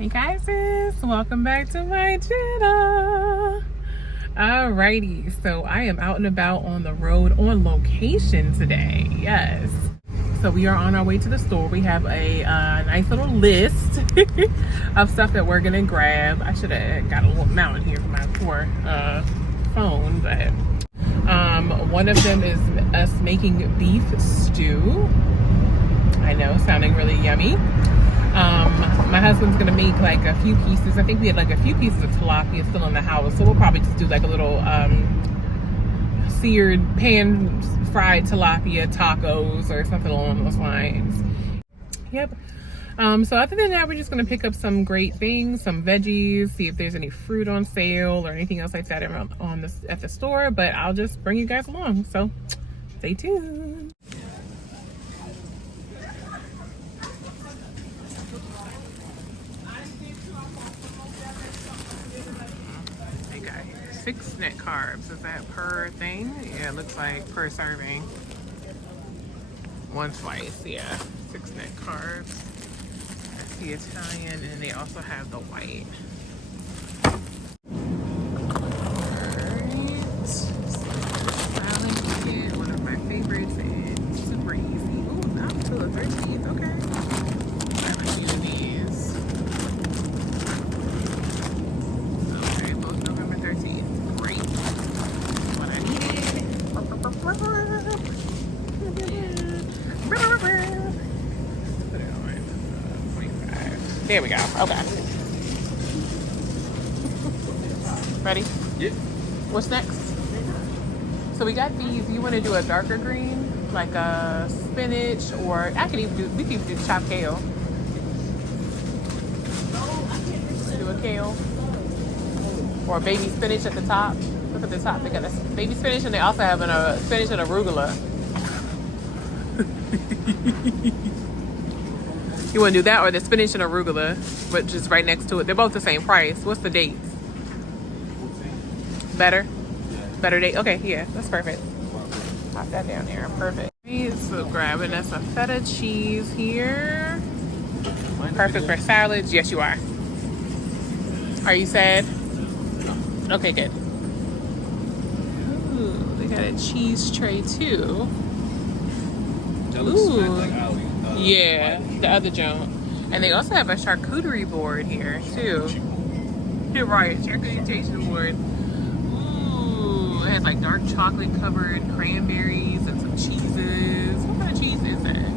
Hey guys, welcome back to my channel. Alrighty, so I am out and about on the road on location today. Yes, so we are on our way to the store. We have a nice little list of stuff that we're gonna grab. I should have got a little mountain here for my poor phone, but one of them is us making beef stew. I know, sounding really yummy. My husband's gonna make like a few pieces. I think we had like a few pieces of tilapia still in the house, so we'll probably just do like a little seared pan fried tilapia tacos or something along those lines. Yep. So other than that, we're just gonna pick up some great things, some veggies, see if there's any fruit on sale or anything else like that at the store. But I'll just bring you guys along. So stay tuned. They got 6 net carbs. Is that per thing? Yeah, it looks like per serving. One slice, yeah. 6 net carbs. That's the Italian, and they also have the white. Alright. Salad kit, one of my favorites, and super easy. Ooh, not until the 13th, okay. Grab a few of these. Okay, both November 13th. Great. What I needed. Put it on 25. There we go. Okay. Ready? Yeah. What's next? So we got these. You want to do a darker green, like a spinach, or we can even do chopped kale. Do a kale or baby spinach at the top. Look at the top. They got a baby spinach, and they also have a spinach and arugula. You want to do that or the spinach and arugula, which is right next to it. They're both the same price. What's the dates? Better? Better date? Okay, yeah, that's perfect. Pop that down there. Perfect. So grabbing us a feta cheese here. Perfect for salads. Yes, you are. Are you sad? Okay, good. Ooh, they got a cheese tray too. Ooh. Yeah, the other joint. And they also have a charcuterie board here too. You're right, charcuterie board. Ooh, it has like dark chocolate covered cranberries and some cheeses. What kind of cheese is that?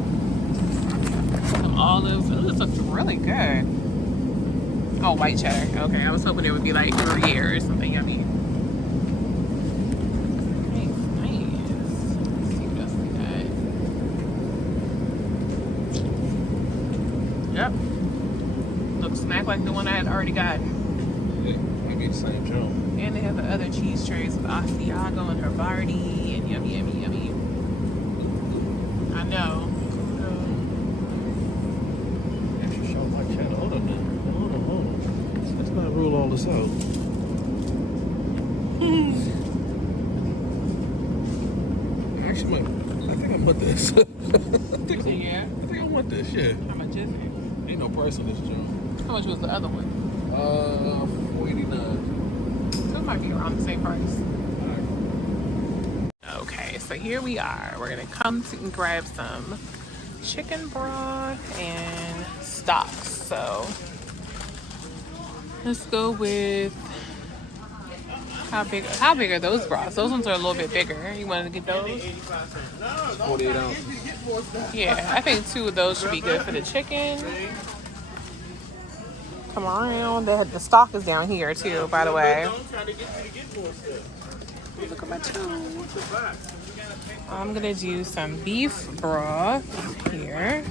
Some olives. Ooh, this looks really good. Oh, white cheddar. Okay, I was hoping it would be like Gruyere or something yummy. Yep. Looks smack like the one I had already gotten. Yeah, maybe the same joke. And they have the other cheese trays with Asiago and Havarti and yummy, yummy, yummy. I know. You should show my channel. Hold on now. Hold on. Let's not rule all this out. Actually, I think I want this. I think I want this, yeah. How much is it? Ain't no price on this joint. How much was the other one? $4.89. So it might be around the same price. Okay, so here we are. We're gonna come to and grab some chicken broth and stock. So let's go with how big are those broths? Those ones are a little bit bigger. You wanted to get those? 48 ounces. Yeah, I think 2 of those should be good for the chicken. Come around. The stock is down here too, by the way. Look at my toes. I'm gonna do some beef broth here.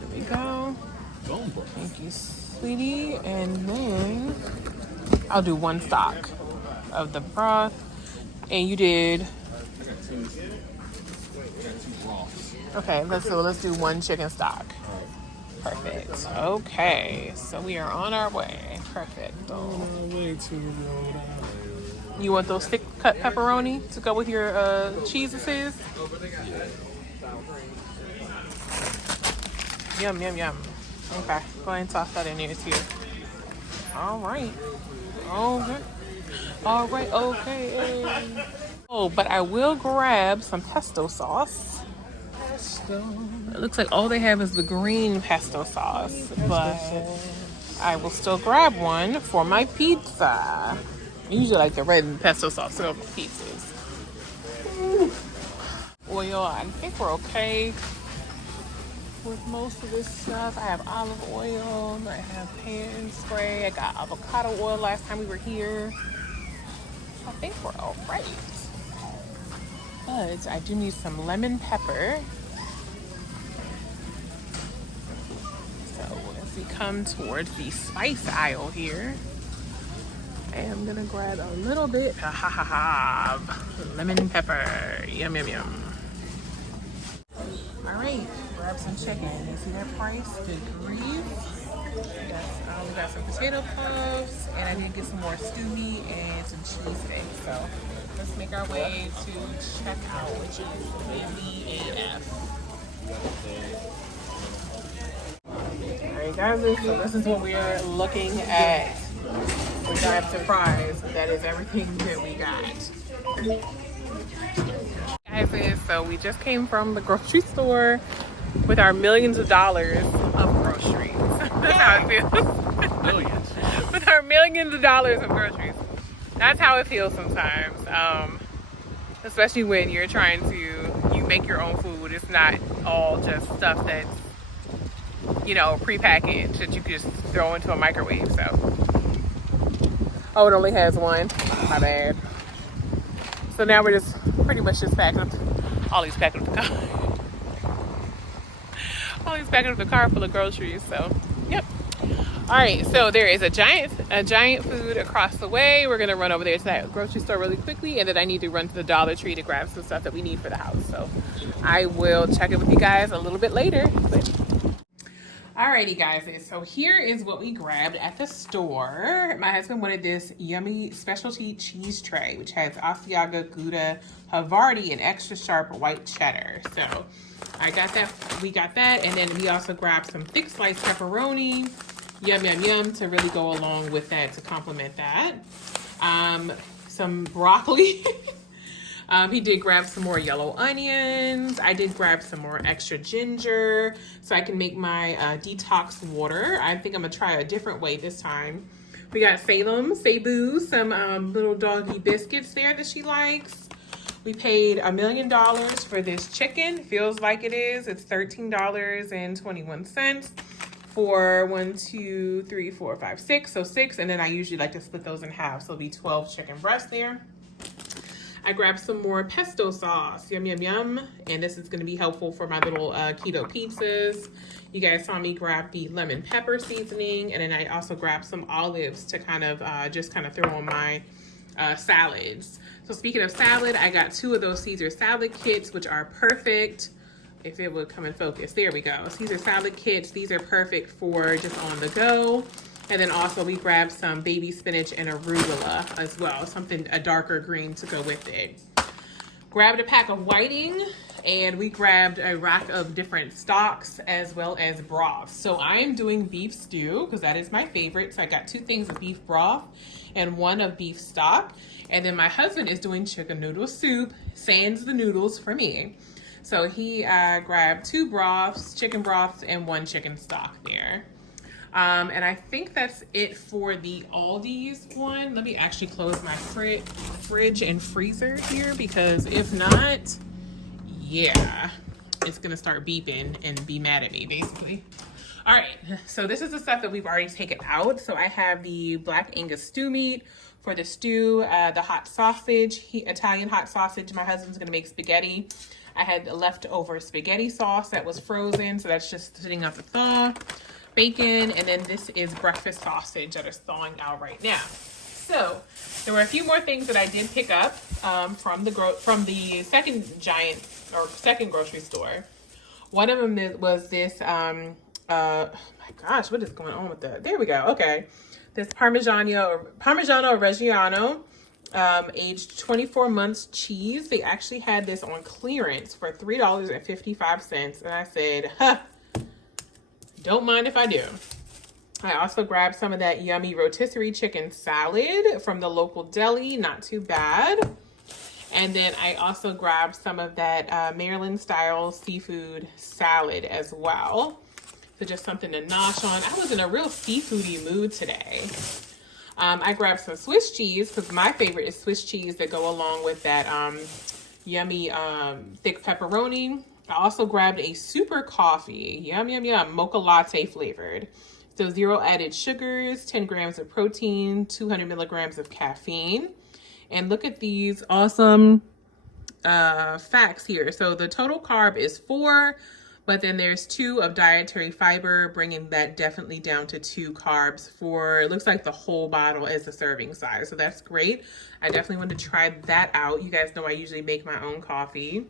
There we go. Thank you, sweetie. And then I'll do 1 stock of the broth. And you did. I got 2 broths. Okay, let's do 1 chicken stock. Perfect. Okay, so we are on our way. Perfect. Way to Rhode Island. You want those thick cut pepperoni to go with your cheeses? Yum, yum, yum. Okay, go ahead and toss that in there too. All right. Okay. All right, okay. Oh, but I will grab some pesto sauce. It looks like all they have is the green pesto sauce, but I will still grab one for my pizza. I usually like the red pesto sauce on pizzas. Oil, I think we're okay with most of this stuff. I have olive oil, I have pan spray, I got avocado oil last time we were here. I think we're all right. But I do need some lemon pepper. So as we come towards the spice aisle here, I am gonna grab a little bit of lemon pepper. Yum, yum, yum. All right, grab some chicken. You see that price? Good grief. We got some potato puffs, and I did get some more stew meat and some cheese sticks. So let's make our way to checkout, which is AF. All right, guys, so this is what we are looking at. We got surprise. That is everything that we got. Guys, so we just came from the grocery store with our millions of dollars of groceries. That's how it feels. Millions. With our millions of dollars of groceries. That's how it feels sometimes. Especially when you're trying to, you make your own food. It's not all just stuff that's, you know, prepackaged that you can just throw into a microwave. So, oh, it only has one. My bad. So now we're just pretty much just packing up. Ollie's packing up the car. Ollie's packing up the car full of groceries. So, yep. All right. So there is a giant food across the way. We're gonna run over there to that grocery store really quickly, and then I need to run to the Dollar Tree to grab some stuff that we need for the house. So I will check in with you guys a little bit later. Alrighty, guys, so here is what we grabbed at the store. My husband wanted this yummy specialty cheese tray, which has Asiago, Gouda, Havarti, and extra sharp white cheddar. So I got that, we got that, and then we also grabbed some thick sliced pepperoni, yum, yum, yum, to really go along with that, to complement that. Some broccoli. He did grab some more yellow onions. I did grab some more extra ginger so I can make my detox water. I think I'm gonna try a different way this time. We got Cebu, some little doggy biscuits there that she likes. We paid $1 million for this chicken. Feels like it is. It's $13.21 for 1, 2, 3, 4, 5, 6. So 6, and then I usually like to split those in half. So it'll be 12 chicken breasts there. I grabbed some more pesto sauce, yum, yum, yum. And this is gonna be helpful for my little keto pizzas. You guys saw me grab the lemon pepper seasoning, and then I also grabbed some olives to kind of just throw on my salads. So speaking of salad, I got 2 of those Caesar salad kits, which are perfect. If it would come in focus, there we go. Caesar salad kits, these are perfect for just on the go. And then also we grabbed some baby spinach and arugula as well, a darker green to go with it. Grabbed a pack of whiting, and we grabbed a rack of different stocks as well as broths. So I am doing beef stew because that is my favorite. So I got 2 things of beef broth and 1 of beef stock. And then my husband is doing chicken noodle soup, sans the noodles for me. So he grabbed 2 broths, chicken broths, and 1 chicken stock there. And I think that's it for the Aldi's one. Let me actually close my fridge and freezer here, because if not, yeah, it's gonna start beeping and be mad at me basically. All right, so this is the stuff that we've already taken out. So I have the Black Angus stew meat for the stew, the hot sausage, Italian hot sausage. My husband's gonna make spaghetti. I had leftover spaghetti sauce that was frozen, so that's just sitting out the thaw. Bacon, and then this is breakfast sausage that is thawing out right now. So there were a few more things that I did pick up from the second grocery store. One of them was this oh my gosh, what is going on with that? There we go. Okay, this Parmigiano Reggiano aged 24 months cheese. They actually had this on clearance for $3.55, and I said, huh, Don't mind if I do. I also grabbed some of that yummy rotisserie chicken salad from the local deli. Not too bad. And then I also grabbed some of that Maryland style seafood salad as well. So just something to nosh on. I was in a real seafoody mood today. I grabbed some Swiss cheese because my favorite is Swiss cheese that go along with that yummy thick pepperoni. I also grabbed a super coffee, yum, yum, yum, mocha latte flavored. So 0 added sugars, 10 grams of protein, 200 milligrams of caffeine. And look at these awesome facts here. So the total carb is 4, but then there's 2 of dietary fiber, bringing that definitely down to 2 carbs for, it looks like the whole bottle is the serving size. So that's great. I definitely want to try that out. You guys know I usually make my own coffee.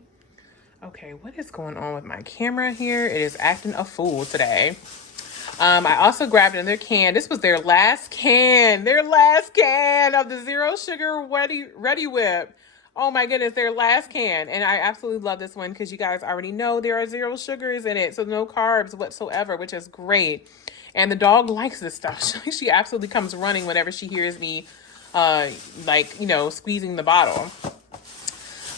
Okay, what is going on with my camera here? It is acting a fool today. I also grabbed another can. This was their last can of the 0 sugar Ready Whip. Oh my goodness, their last can. And I absolutely love this one because you guys already know there are 0 sugars in it. So no carbs whatsoever, which is great. And the dog likes this stuff. She absolutely comes running whenever she hears me, squeezing the bottle.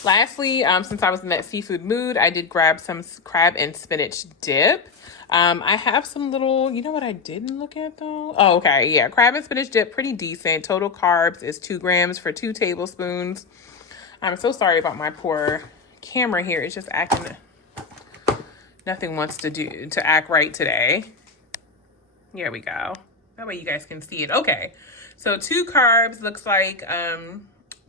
Lastly, since I was in that seafood mood, I did grab some crab and spinach dip. I have some little, you know what I didn't look at though? Oh, okay. Yeah. Crab and spinach dip, pretty decent. Total carbs is 2 grams for 2 tablespoons. I'm so sorry about my poor camera here. It's just acting, nothing wants to act right today. Here we go. That way you guys can see it. Okay. So 2 carbs looks like,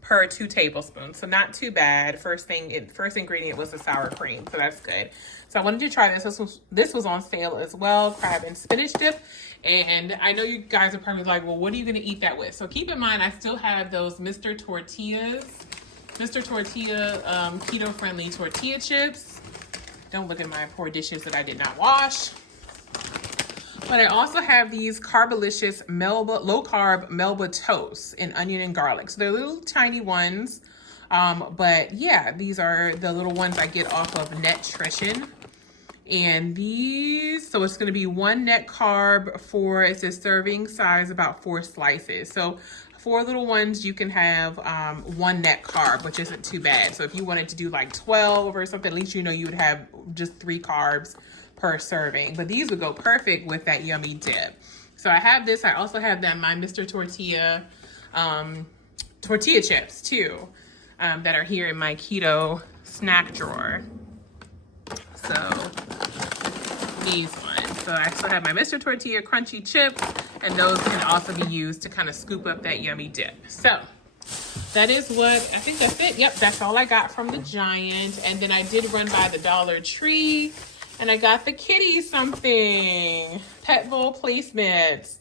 per 2 tablespoons. So not too bad. First ingredient was the sour cream. So that's good. So I wanted to try this. This was on sale as well. Crab and spinach dip. And I know you guys are probably like, well, what are you going to eat that with? So keep in mind, I still have those Mr. Tortilla keto friendly tortilla chips. Don't look at my poor dishes that I did not wash. But I also have these Carbolicious low carb Melba toasts in onion and garlic. So they're little tiny ones. But yeah, these are the little ones I get off of Netrition. And these, so it's going to be 1 net carb for, it's a serving size about 4 slices. So 4 little ones, you can have 1 net carb, which isn't too bad. So if you wanted to do like 12 or something, at least you know you would have just 3 carbs per serving. But these would go perfect with that yummy dip. So I have this. I also have that my Mr. Tortilla tortilla chips too, that are here in my keto snack drawer. So these ones. So I still have my Mr. Tortilla crunchy chips, and those can also be used to kind of scoop up that yummy dip. So that is what, I think that's it. Yep, that's all I got from the Giant. And then I did run by the Dollar Tree, and I got the kitty something, pet bowl placements.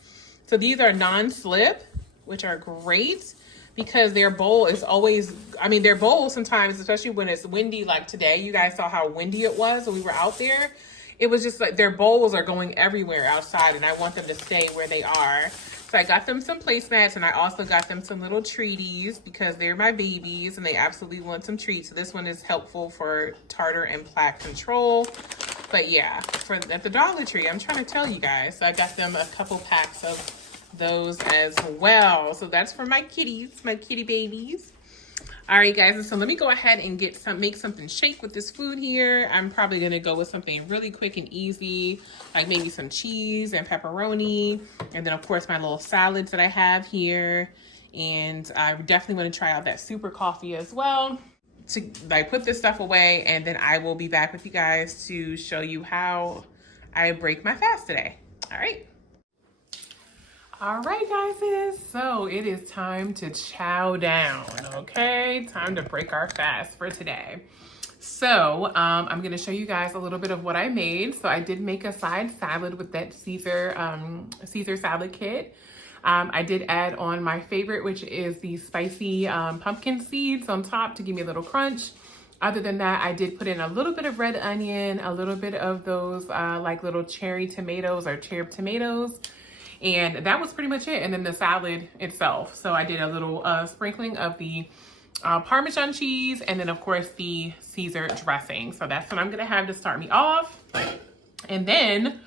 So these are non-slip, which are great because their bowl is always, their bowl sometimes, especially when it's windy like today, you guys saw how windy it was when we were out there. It was just like their bowls are going everywhere outside, and I want them to stay where they are. So I got them some placemats, and I also got them some little treaties because they're my babies and they absolutely want some treats. So this one is helpful for tartar and plaque control. But yeah, at the Dollar Tree, I'm trying to tell you guys. So I got them a couple packs of those as well. So that's for my kitties, my kitty babies. All right, guys, and so let me go ahead and make something shake with this food here. I'm probably gonna go with something really quick and easy, like maybe some cheese and pepperoni, and then of course my little salads that I have here. And I definitely want to try out that super coffee as well. To put this stuff away, and then I will be back with you guys to show you how I break my fast today. All right. All right, guys, so it is time to chow down, okay? Time to break our fast for today. So I'm gonna show you guys a little bit of what I made. So I did make a side salad with that Caesar salad kit. I did add on my favorite, which is the spicy pumpkin seeds on top to give me a little crunch. Other than that, I did put in a little bit of red onion, a little bit of those like little cherry tomatoes or cherub tomatoes. And that was pretty much it. And then the salad itself. So I did a little sprinkling of the Parmesan cheese, and then of course the Caesar dressing. So that's what I'm gonna have to start me off. And then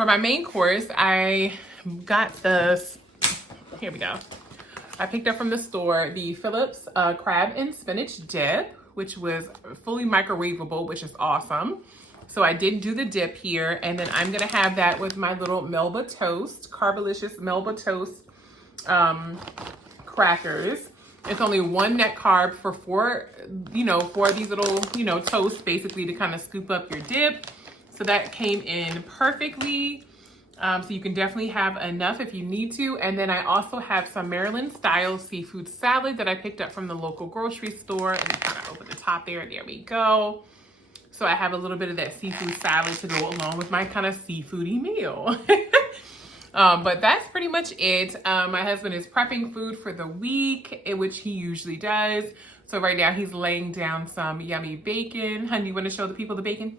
For my main course, I got this, here we go. I picked up from the store the Phillips crab and spinach dip, which was fully microwavable, which is awesome. So I did do the dip here, and then I'm gonna have that with my little Melba Toast, Carbolicious Melba Toast crackers. It's only 1 net carb for four of these little, toasts, basically, to kind of scoop up your dip. So that came in perfectly. So you can definitely have enough if you need to. And then I also have some Maryland style seafood salad that I picked up from the local grocery store. And kind of open the top there. There we go. So I have a little bit of that seafood salad to go along with my kind of seafoody meal. But that's pretty much it. My husband is prepping food for the week, which he usually does. So right now he's laying down some yummy bacon. Honey, you want to show the people the bacon?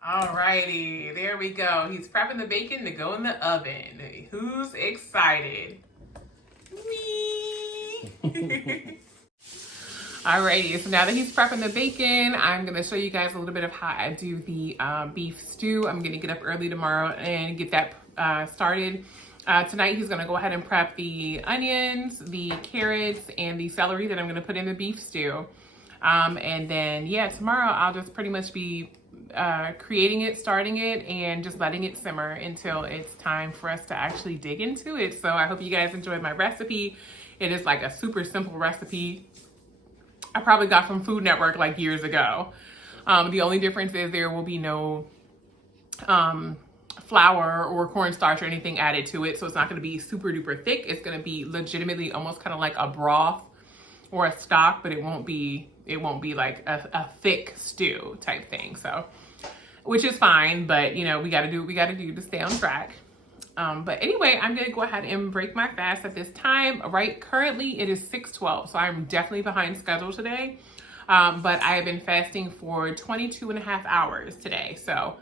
Alrighty, there we go. He's prepping the bacon to go in the oven. Who's excited? Me! Alrighty, so now that he's prepping the bacon, I'm gonna show you guys a little bit of how I do the beef stew. I'm gonna get up early tomorrow and get that started. Tonight he's gonna go ahead and prep the onions, the carrots, and the celery that I'm gonna put in the beef stew. And then, yeah, tomorrow I'll just pretty much be creating it, starting it, and just letting it simmer until it's time for us to actually dig into it. So I hope you guys enjoyed my recipe. It is like a super simple recipe I probably got from Food Network like years ago. The only difference is there will be no flour or cornstarch or anything added to it. So it's not going to be super duper thick. It's going to be legitimately almost kind of like a broth or a stock, but it won't be like a thick stew type thing. So, which is fine, but we got to do what we got to do to stay on track. But anyway, I'm gonna go ahead and break my fast at this time. Right, currently it is 6:12, so I'm definitely behind schedule today. But I have been fasting for 22 and a half hours today, so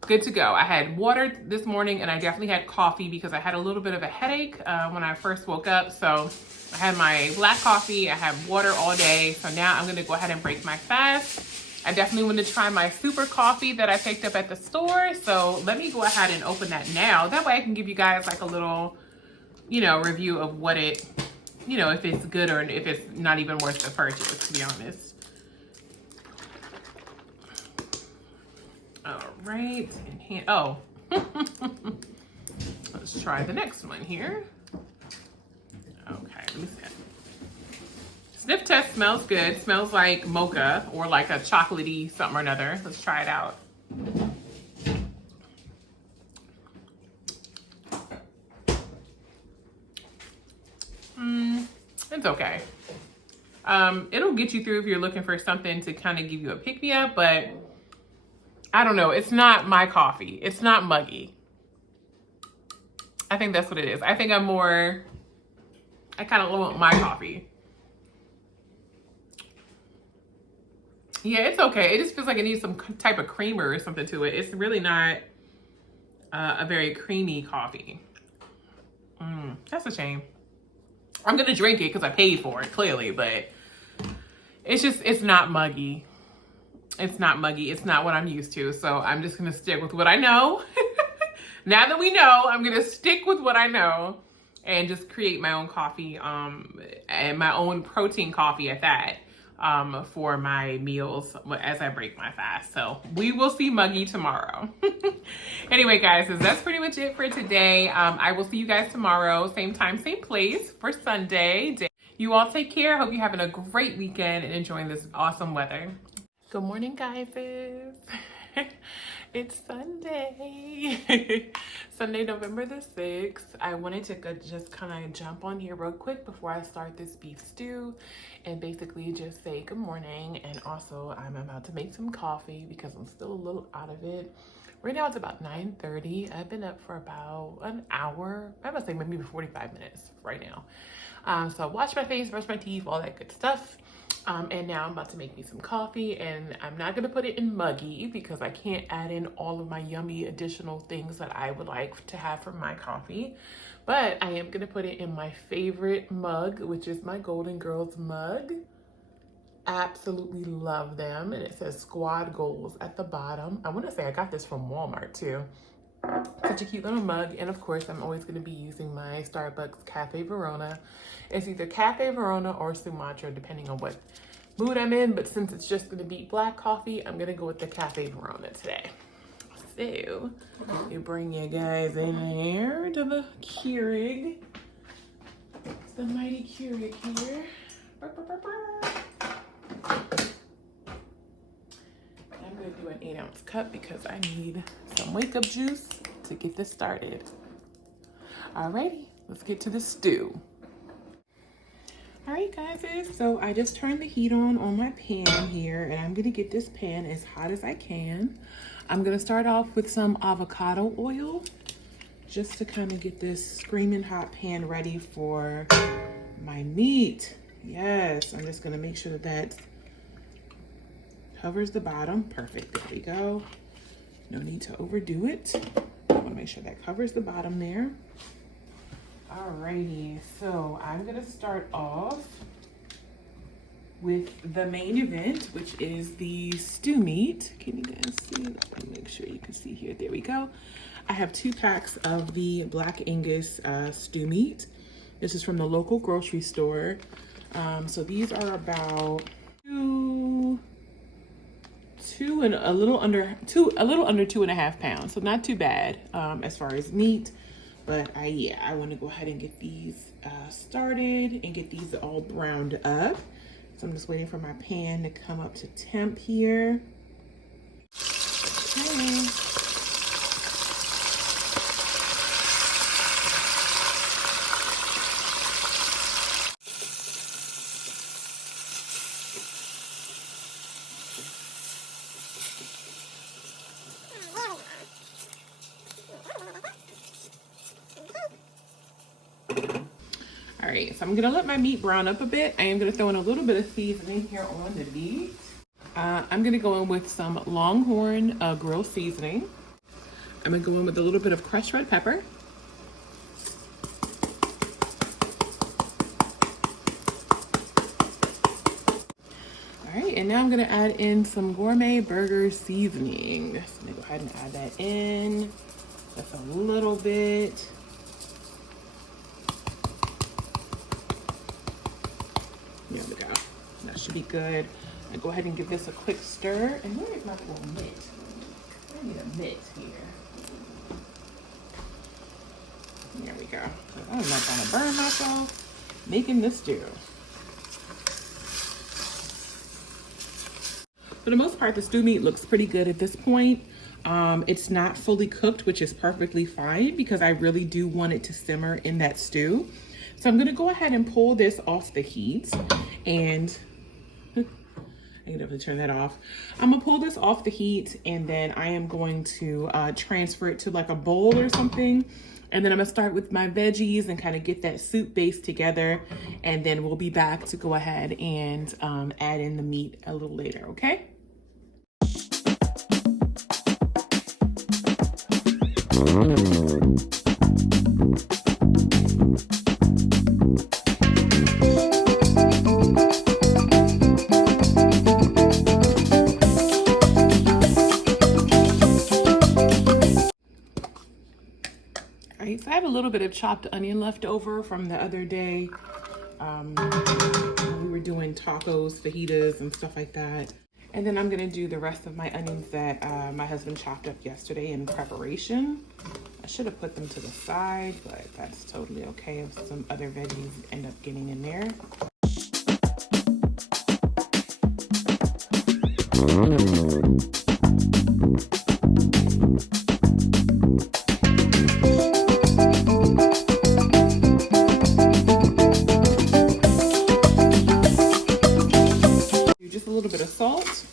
good to go. I had water this morning, and I definitely had coffee because I had a little bit of a headache when I first woke up. So I had my black coffee, I had water all day. So now I'm gonna go ahead and break my fast. I definitely want to try my super coffee that I picked up at the store. So let me go ahead and open that now. That way I can give you guys like a little, review of what it, if it's good or if it's not even worth the purchase, to be honest. All right. Oh, let's try the next one here. Okay, let me see. Sniff test smells good. Smells like mocha or like a chocolatey something or another. Let's try it out. It's okay. It'll get you through if you're looking for something to kind of give you a pick-me-up, but I don't know. It's not my coffee. It's not muggy. I think that's what it is. I think I kind of want my coffee. Yeah, it's okay. It just feels like it needs some type of creamer or something to it. It's really not a very creamy coffee. That's a shame. I'm going to drink it because I paid for it, clearly, but it's not muggy. It's not muggy. It's not what I'm used to. So I'm just going to stick with what I know. Now that we know, I'm going to stick with what I know and just create my own coffee and my own protein coffee at that. For my meals as I break my fast. So we will see muggy tomorrow. Anyway, guys, so that's pretty much it for today. I will see you guys tomorrow, same time, same place for Sunday. You all take care. Hope you're having a great weekend and enjoying this awesome weather. Good morning, guys. It's Sunday. Sunday, November the 6th. I wanted to just kind of jump on here real quick before I start this beef stew and basically just say good morning. And also I'm about to make some coffee because I'm still a little out of it. Right now it's about 9:30. I've been up for about an hour. I must say maybe 45 minutes right now. So I wash my face, brush my teeth, all that good stuff. And now I'm about to make me some coffee, and I'm not gonna put it in muggy because I can't add in all of my yummy additional things that I would like to have for my coffee. But I am gonna put it in my favorite mug, which is my Golden Girls mug. Absolutely love them. And it says Squad Goals at the bottom. I wanna say I got this from Walmart too. Such a cute little mug. And of course, I'm always going to be using my Starbucks Cafe Verona. It's either Cafe Verona or Sumatra, depending on what mood I'm in. But since it's just going to be black coffee, I'm going to go with the Cafe Verona today. So, you bring you guys in here to the Keurig. It's the mighty Keurig here. I'm going to do an 8-ounce cup because I need some wake up juice to get this started. Alrighty, let's get to the stew. Alright guys, so I just turned the heat on my pan here, and I'm going to get this pan as hot as I can. I'm going to start off with some avocado oil just to kind of get this screaming hot pan ready for my meat. Yes, I'm just going to make sure that covers the bottom. Perfect, there we go. No need to overdo it. I want to make sure that covers the bottom there. Alrighty, so I'm going to start off with the main event, which is the stew meat. Can you guys see? Let me make sure you can see here. There we go. I have 2 packs of the Black Angus stew meat. This is from the local grocery store. So these are about two and a little under 2.5 pounds. So not too bad as far as meat. But I want to go ahead and get these started and get these all browned up. So I'm just waiting for my pan to come up to temp here. Okay. All right, so I'm gonna let my meat brown up a bit. I am gonna throw in a little bit of seasoning here on the meat. I'm gonna go in with some Longhorn grill seasoning. I'm gonna go in with a little bit of crushed red pepper. All right, and now I'm gonna add in some gourmet burger seasoning. So I'm gonna go ahead and add that in. That's a little bit. There we go. That should be good. And go ahead and give this a quick stir. And where is my little mitt? I need a mitt here. There we go. I'm not gonna burn myself making this stew. For the most part, the stew meat looks pretty good at this point. It's not fully cooked, which is perfectly fine because I really do want it to simmer in that stew. So I'm gonna go ahead and pull this off the heat, and I can definitely turn that off. I'm gonna pull this off the heat, and then I am going to transfer it to like a bowl or something. And then I'm gonna start with my veggies and kind of get that soup base together. And then we'll be back to go ahead and add in the meat a little later, okay? So I have a little bit of chopped onion left over from the other day. We were doing tacos, fajitas, and stuff like that. And then I'm gonna do the rest of my onions that my husband chopped up yesterday in preparation. I should have put them to the side, but that's totally okay if some other veggies end up getting in there. Just a little bit of salt.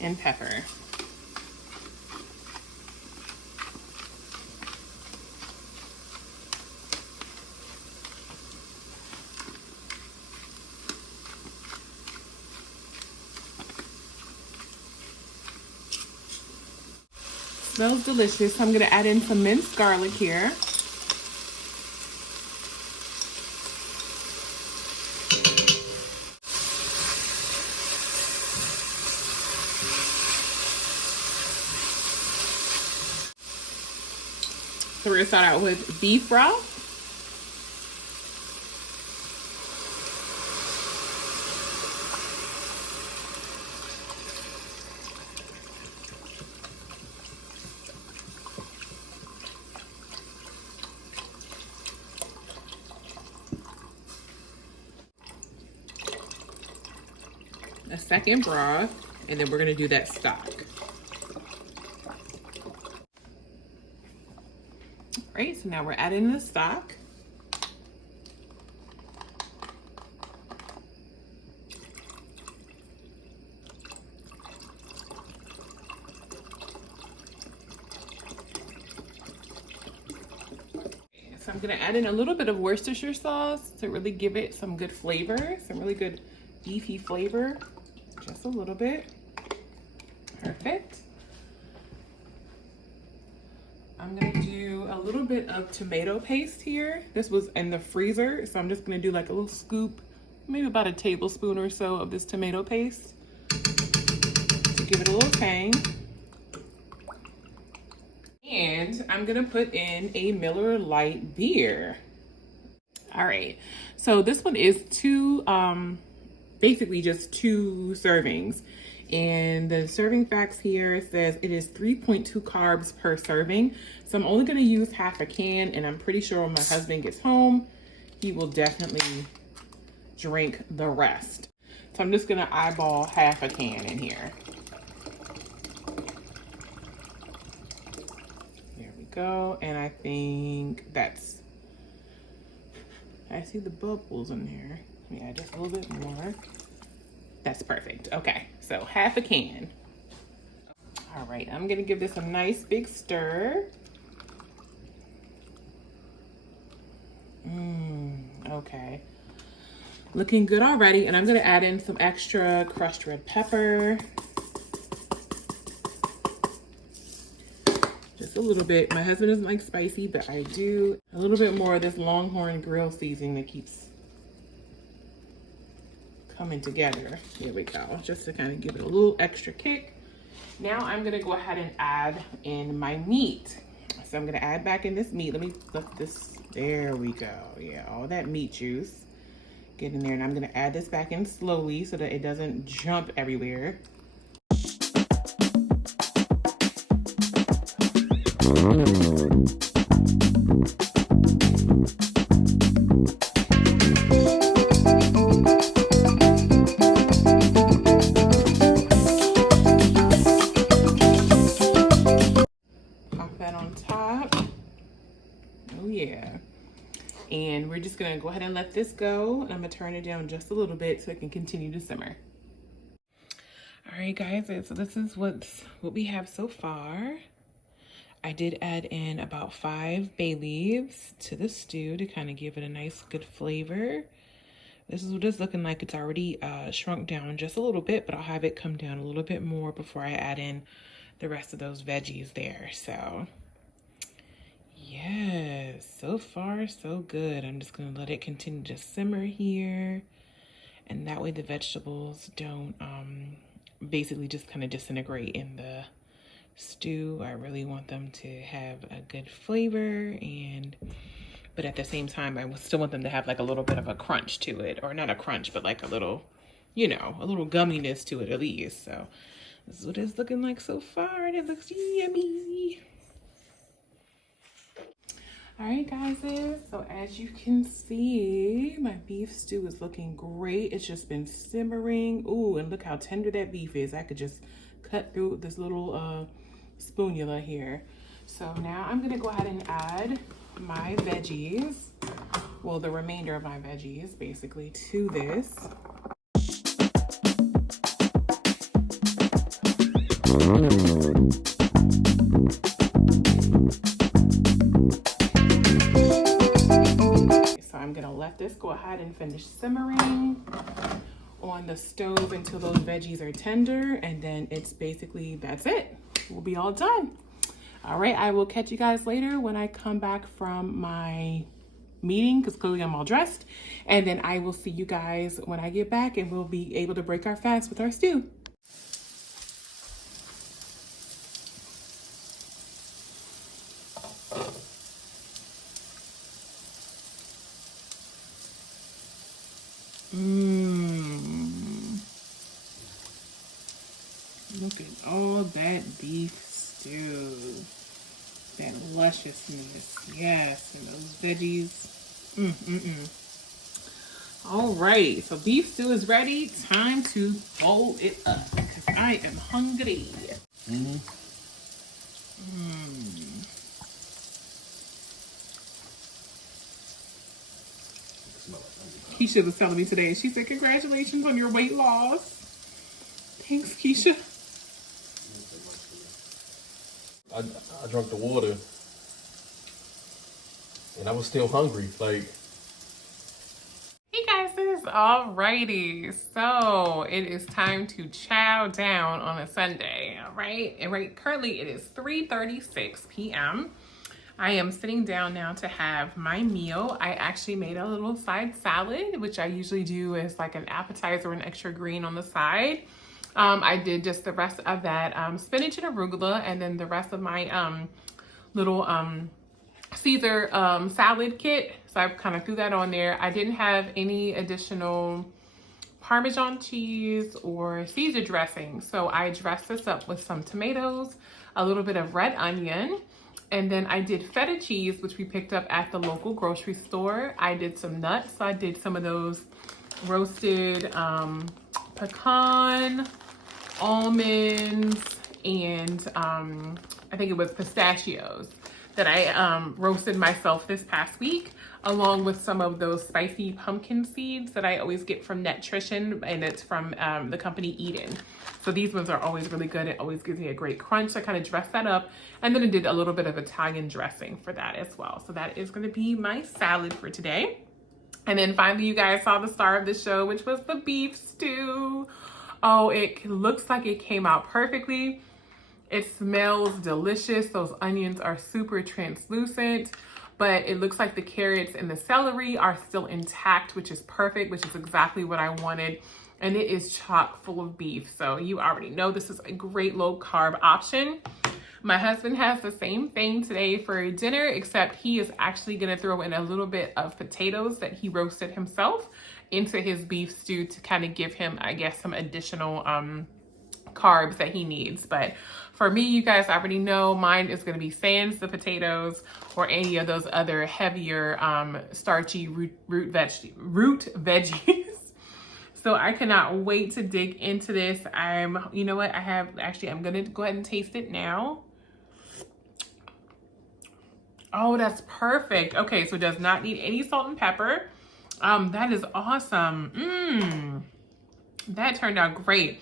And pepper. Smells delicious. I'm gonna add in some minced garlic here. So we're gonna start out with beef broth. A second broth, and then we're gonna do that stock. All right, so now we're adding the stock. So I'm gonna add in a little bit of Worcestershire sauce to really give it some good flavor, some really good beefy flavor. Just a little bit. Perfect. I'm gonna do a little bit of tomato paste here. This was in the freezer, so I'm just gonna do like a little scoop, maybe about a tablespoon or so of this tomato paste to give it a little tang. And I'm gonna put in a Miller Lite beer. All right, so this one is basically just 2 servings. And the serving facts here says it is 3.2 carbs per serving. So I'm only gonna use half a can, and I'm pretty sure when my husband gets home, he will definitely drink the rest. So I'm just gonna eyeball half a can in here. There we go, and I think I see the bubbles in there. Yeah, just a little bit more. That's perfect. Okay, so half a can. All right, I'm gonna give this a nice big stir. Okay. Looking good already, and I'm gonna add in some extra crushed red pepper. Just a little bit. My husband doesn't like spicy, but I do. A little bit more of this Longhorn grill seasoning that keeps coming together. Here we go, just to kind of give it a little extra kick. Now I'm gonna go ahead and add in my meat. So I'm gonna add back in this meat. Let me flip this. There we go. Yeah, all that meat juice get in there, and I'm gonna add this back in slowly so that it doesn't jump everywhere. And we're just gonna go ahead and let this go. And I'm gonna turn it down just a little bit so it can continue to simmer. All right, guys, so this is what we have so far. I did add in about 5 bay leaves to the stew to kind of give it a nice good flavor. This is what it's looking like. It's already shrunk down just a little bit, but I'll have it come down a little bit more before I add in the rest of those veggies there. So yes, so far so good. I'm just gonna let it continue to simmer here, and that way the vegetables don't basically just kind of disintegrate in the stew. I really want them to have a good flavor, but at the same time I still want them to have like a little bit of a crunch to it, or not a crunch, but like a little, you know, a little gumminess to it at least. So this is what it's looking like so far, and it looks yummy. All right, guys, so as you can see, my beef stew is looking great. It's just been simmering. Ooh, and look how tender that beef is. I could just cut through this little spoonula here. So now I'm gonna go ahead and add my veggies, well, the remainder of my veggies basically, to this. I'm gonna let this go ahead and finish simmering on the stove until those veggies are tender, and then it's basically, that's it. We'll be all done. All right, I will catch you guys later when I come back from my meeting, because clearly I'm all dressed, and then I will see you guys when I get back, and we'll be able to break our fast with our stew. Mmm. Look at all that beef stew. That lusciousness. Yes, and those veggies. All right, so beef stew is ready. Time to fold it up because I am hungry. Keisha was telling me today, she said, congratulations on your weight loss. Thanks, Keisha. I drank the water and I was still hungry. Like, Hey guys, it is alrighty. So it is time to chow down on a Sunday, all right? And currently it is 3:36 p.m. I am sitting down now to have my meal. I actually made a little side salad, which I usually do as like an appetizer and extra green on the side. I did just the rest of that spinach and arugula, and then the rest of my little Caesar salad kit. So I kind of threw that on there. I didn't have any additional Parmesan cheese or Caesar dressing. So I dressed this up with some tomatoes, a little bit of red onion, and then I did feta cheese, which we picked up at the local grocery store. I did some nuts. So I did some of those roasted pecan, almonds, and I think it was pistachios that I roasted myself this past week, along with some of those spicy pumpkin seeds that I always get from Nutrition, and it's from the company Eden. So these ones are always really good. It always gives me a great crunch. So I kind of dressed that up, and then I did a little bit of Italian dressing for that as well. So that is going to be my salad for today. And then finally, you guys saw the star of the show, which was the beef stew. Oh, it looks like it came out perfectly. It smells delicious. Those onions are super translucent, but it looks like the carrots and the celery are still intact, which is perfect, which is exactly what I wanted. And it is chock full of beef. So you already know this is a great low carb option. My husband has the same thing today for dinner, except he is actually gonna throw in a little bit of potatoes that he roasted himself into his beef stew to kind of give him, I guess, some additional carbs that he needs. But for me, you guys already know mine is going to be sans the potatoes or any of those other heavier starchy root veggies. So I cannot wait to dig into this. You know what, I'm going to go ahead and taste it now. Oh, that's perfect. Okay, so it does not need any salt and pepper. That is awesome. That turned out great.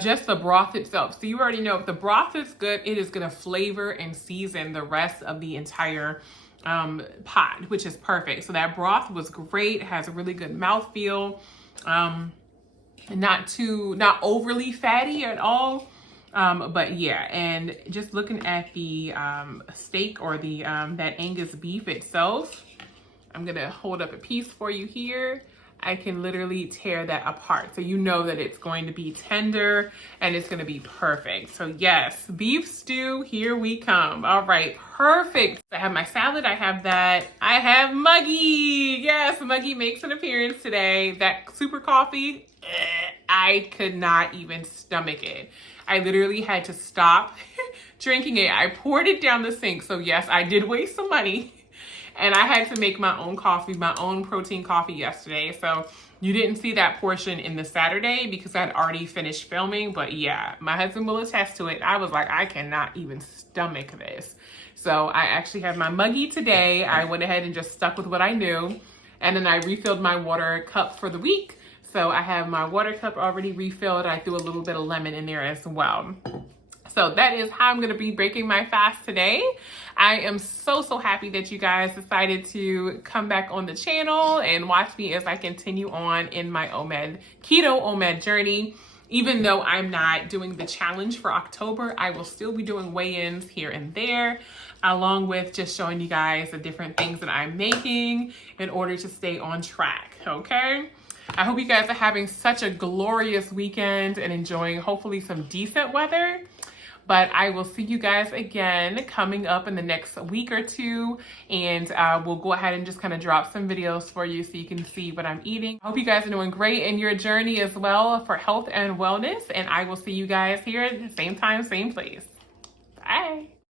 Just the broth itself. So you already know if the broth is good, it is going to flavor and season the rest of the entire pot, which is perfect. So that broth was great. It has a really good mouthfeel. Not overly fatty at all. But yeah, and just looking at the steak or the that Angus beef itself, I'm gonna hold up a piece for you here. I can literally tear that apart. So you know that it's going to be tender and it's gonna be perfect. So yes, beef stew, here we come. All right, perfect. I have my salad, I have that. I have Muggy. Yes, Muggy makes an appearance today. That super coffee, I could not even stomach it. I literally had to stop drinking it. I poured it down the sink. So yes, I did waste some money. And I had to make my own coffee, my own protein coffee yesterday. So you didn't see that portion in the Saturday because I had already finished filming. But yeah, my husband will attest to it. I was like, I cannot even stomach this. So I actually had my Muggy today. I went ahead and just stuck with what I knew. And then I refilled my water cup for the week. So I have my water cup already refilled. I threw a little bit of lemon in there as well. So that is how I'm going to be breaking my fast today. I am so happy that you guys decided to come back on the channel and watch me as I continue on in my keto OMAD journey. Even though I'm not doing the challenge for October, I will still be doing weigh-ins here and there, along with just showing you guys the different things that I'm making in order to stay on track, okay? I hope you guys are having such a glorious weekend and enjoying hopefully some decent weather. But I will see you guys again coming up in the next week or two, and we'll go ahead and just kind of drop some videos for you so you can see what I'm eating. I hope you guys are doing great in your journey as well for health and wellness, and I will see you guys here at the same time, same place. Bye.